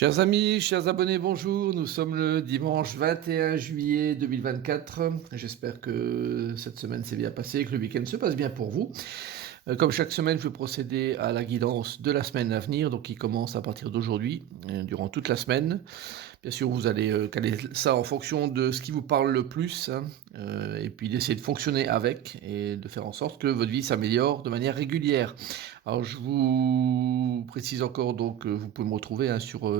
Chers amis, chers abonnés, bonjour. Nous sommes le dimanche 21 juillet 2024. J'espère que cette semaine s'est bien passée, que le week-end se passe bien pour vous. Comme chaque semaine, je vais procéder à la guidance de la semaine à venir, donc qui commence à partir d'aujourd'hui, durant toute la semaine. Bien sûr, vous allez caler ça en fonction de ce qui vous parle le plus, hein, et puis d'essayer de fonctionner avec et de faire en sorte que votre vie s'améliore de manière régulière. Alors, je vous précise encore, donc, vous pouvez me retrouver hein, sur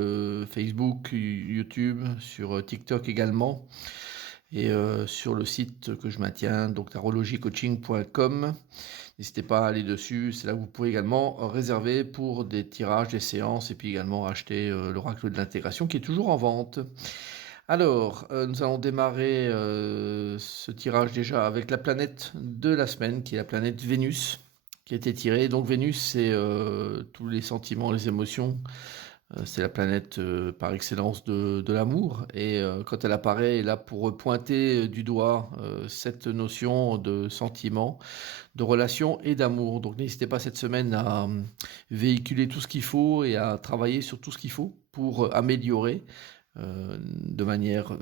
Facebook, YouTube, sur TikTok également, et sur le site que je maintiens, donc tarologycoaching.com. N'hésitez pas à aller dessus, c'est là que vous pouvez également réserver pour des tirages, des séances, et puis également acheter l'oracle de l'intégration qui est toujours en vente. Alors, nous allons démarrer ce tirage déjà avec la planète de la semaine, qui est la planète Vénus, qui a été tirée. Donc Vénus, c'est tous les sentiments, les émotions. C'est la planète par excellence de l'amour. Et quand elle apparaît, elle est là pour pointer du doigt cette notion de sentiment, de relation et d'amour. Donc n'hésitez pas cette semaine à véhiculer tout ce qu'il faut et à travailler sur tout ce qu'il faut pour améliorer de manière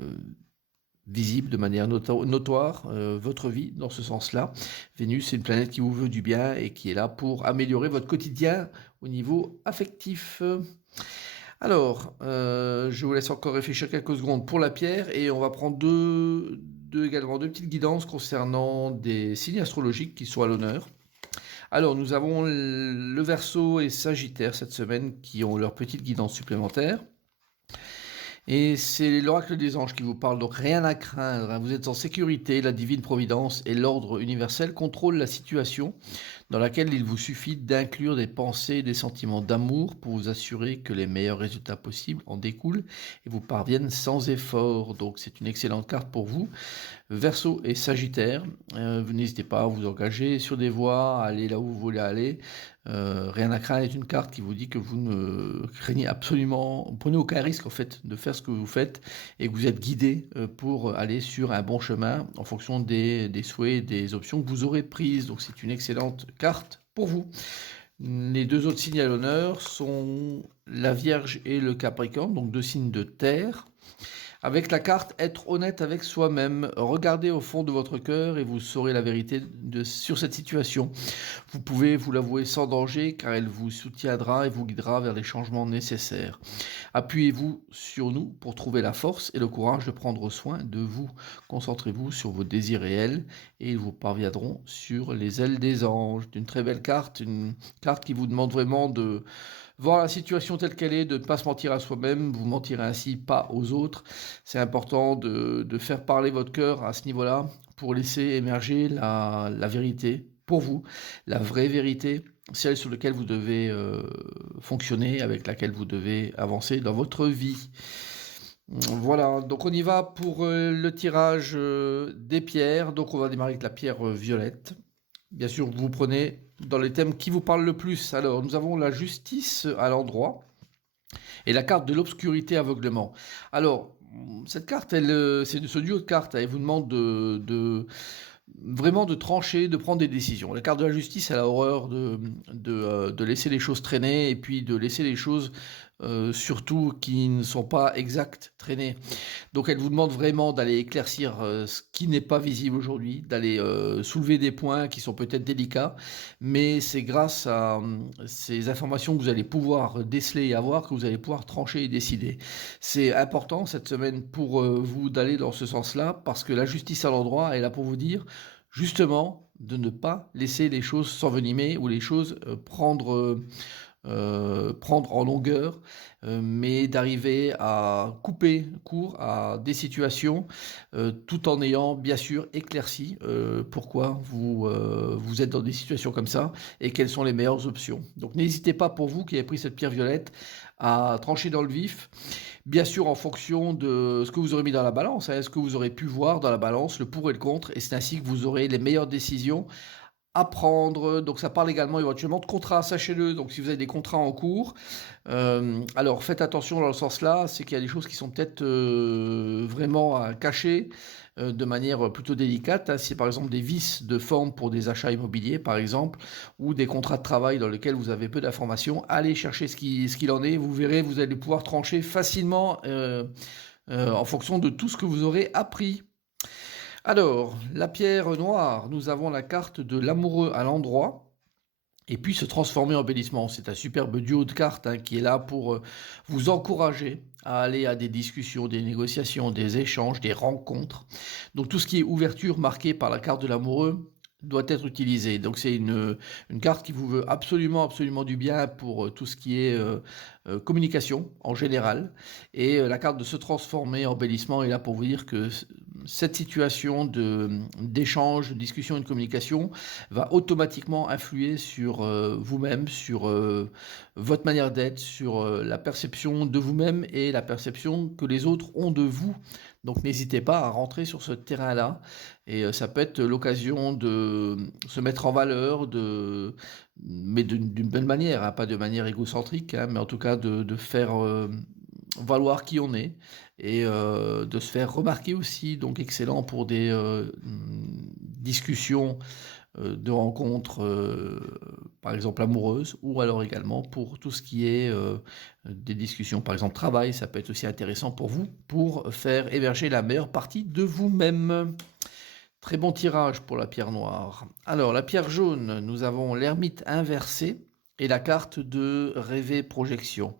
visible, de manière notoire, votre vie dans ce sens-là. Vénus, c'est une planète qui vous veut du bien et qui est là pour améliorer votre quotidien au niveau affectif. Alors, je vous laisse encore réfléchir quelques secondes pour la pierre et on va prendre également deux petites guidances concernant des signes astrologiques qui sont à l'honneur. Alors, nous avons le Verseau et Sagittaire cette semaine qui ont leur petite guidance supplémentaire. Et c'est l'oracle des anges qui vous parle, donc rien à craindre, hein. Vous êtes en sécurité, la divine providence et l'ordre universel contrôlent la situation dans laquelle il vous suffit d'inclure des pensées et des sentiments d'amour pour vous assurer que les meilleurs résultats possibles en découlent et vous parviennent sans effort. Donc c'est une excellente carte pour vous. Verseau et Sagittaire, vous n'hésitez pas à vous engager sur des voies, à aller là où vous voulez aller. Rien à craindre est une carte qui vous dit que vous ne craignez absolument, vous prenez aucun risque en fait de faire ce que vous faites et que vous êtes guidé pour aller sur un bon chemin en fonction des souhaits et des options que vous aurez prises. Donc c'est une excellente carte pour vous. Les deux autres signes à l'honneur sont la Vierge et le Capricorne, donc deux signes de terre. Avec la carte être honnête avec soi-même, regardez au fond de votre cœur et vous saurez la vérité sur cette situation. Vous pouvez vous l'avouer sans danger car elle vous soutiendra et vous guidera vers les changements nécessaires. Appuyez-vous sur nous pour trouver la force et le courage de prendre soin de vous. Concentrez-vous sur vos désirs réels et ils vous parviendront sur les ailes des anges. Une très belle carte, une carte qui vous demande vraiment de voir la situation telle qu'elle est, de ne pas se mentir à soi-même, vous mentirez ainsi pas aux autres. C'est important de faire parler votre cœur à ce niveau-là pour laisser émerger la vérité pour vous, la vraie vérité, celle sur laquelle vous devez fonctionner, avec laquelle vous devez avancer dans votre vie. Voilà, donc on y va pour le tirage des pierres. Donc on va démarrer avec la pierre violette. Bien sûr, vous prenez dans les thèmes qui vous parlent le plus. Alors, nous avons la justice à l'endroit et la carte de l'obscurité aveuglement. Alors, cette carte, c'est de ce duo de cartes. Elle vous demande vraiment de trancher, de prendre des décisions. La carte de la justice, elle a horreur de laisser les choses traîner et puis de laisser les choses surtout qui ne sont pas exactes traîner. Donc elle vous demande vraiment d'aller éclaircir ce qui n'est pas visible aujourd'hui, d'aller soulever des points qui sont peut-être délicats, mais c'est grâce à ces informations que vous allez pouvoir déceler et avoir que vous allez pouvoir trancher et décider. C'est important cette semaine pour vous d'aller dans ce sens-là parce que la justice à l'endroit est là pour vous dire justement de ne pas laisser les choses s'envenimer ou les choses prendre en longueur, mais d'arriver à couper court à des situations tout en ayant bien sûr éclairci pourquoi vous êtes dans des situations comme ça et quelles sont les meilleures options. Donc n'hésitez pas pour vous qui avez pris cette pierre violette à trancher dans le vif, bien sûr en fonction de ce que vous aurez mis dans la balance, hein, ce que vous aurez pu voir dans la balance, le pour et le contre, et c'est ainsi que vous aurez les meilleures décisions apprendre. Donc ça parle également éventuellement de contrats, sachez-le. Donc si vous avez des contrats en cours, alors faites attention dans le sens là, c'est qu'il y a des choses qui sont peut-être vraiment à cacher de manière plutôt délicate, hein. Si par exemple des vices de forme pour des achats immobiliers par exemple, ou des contrats de travail dans lesquels vous avez peu d'informations, allez chercher ce qu'il en est, vous verrez, vous allez pouvoir trancher facilement en fonction de tout ce que vous aurez appris. Alors, la pierre noire, nous avons la carte de l'amoureux à l'endroit. Et puis se transformer en embellissement. C'est un superbe duo de cartes, hein, qui est là pour vous encourager à aller à des discussions, des négociations, des échanges, des rencontres. Donc tout ce qui est ouverture marquée par la carte de l'amoureux doit être utilisé. Donc c'est une carte qui vous veut absolument, absolument du bien pour tout ce qui est communication en général. Et la carte de se transformer en embellissement est là pour vous dire que cette situation d'échange, de discussion et de communication va automatiquement influer sur vous-même, sur votre manière d'être, sur la perception de vous-même et la perception que les autres ont de vous. Donc n'hésitez pas à rentrer sur ce terrain-là et ça peut être l'occasion de se mettre en valeur, mais d'une bonne manière, hein, pas de manière égocentrique, hein, mais en tout cas de faire valoir qui on est et de se faire remarquer aussi, donc excellent pour des discussions de rencontres, par exemple amoureuses, ou alors également pour tout ce qui est des discussions, par exemple travail, ça peut être aussi intéressant pour vous, pour faire émerger la meilleure partie de vous-même. Très bon tirage pour la pierre noire. Alors, la pierre jaune, nous avons l'ermite inversé et la carte de rêver projection.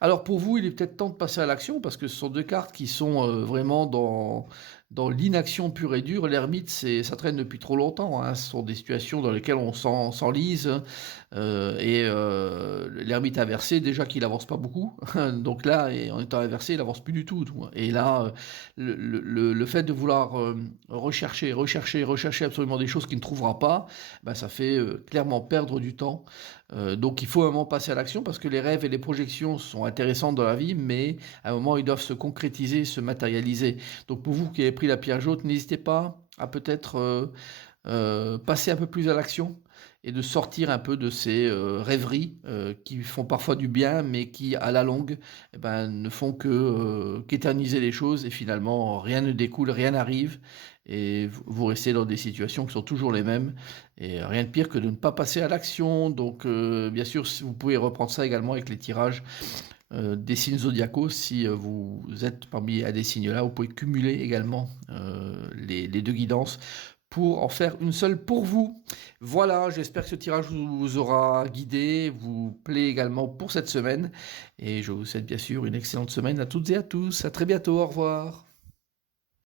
Alors pour vous, il est peut-être temps de passer à l'action parce que ce sont deux cartes qui sont vraiment dans l'inaction pure et dure. L'ermite, ça traîne depuis trop longtemps, hein. Ce sont des situations dans lesquelles on s'enlise. L'ermite inversé, déjà qu'il avance pas beaucoup. Donc là, en étant inversé, il avance plus du tout. Et là, le fait de vouloir rechercher absolument des choses qu'il ne trouvera pas, ben, ça fait clairement perdre du temps. Donc il faut un moment passer à l'action parce que les rêves et les projections sont intéressantes dans la vie, mais à un moment ils doivent se concrétiser, se matérialiser. Donc pour vous qui avez pris la pierre jaune, n'hésitez pas à peut-être passer un peu plus à l'action et de sortir un peu de ces rêveries qui font parfois du bien, mais qui à la longue eh ben, ne font que qu'éterniser les choses et finalement rien ne découle, rien n'arrive et vous restez dans des situations qui sont toujours les mêmes et rien de pire que de ne pas passer à l'action. Donc bien sûr vous pouvez reprendre ça également avec les tirages des signes zodiacaux. Si vous êtes parmi des signes là, vous pouvez cumuler également les deux guidances pour en faire une seule pour vous. Voilà, j'espère que ce tirage vous aura guidé, vous plaît également pour cette semaine. Et je vous souhaite bien sûr une excellente semaine à toutes et à tous. À très bientôt, au revoir.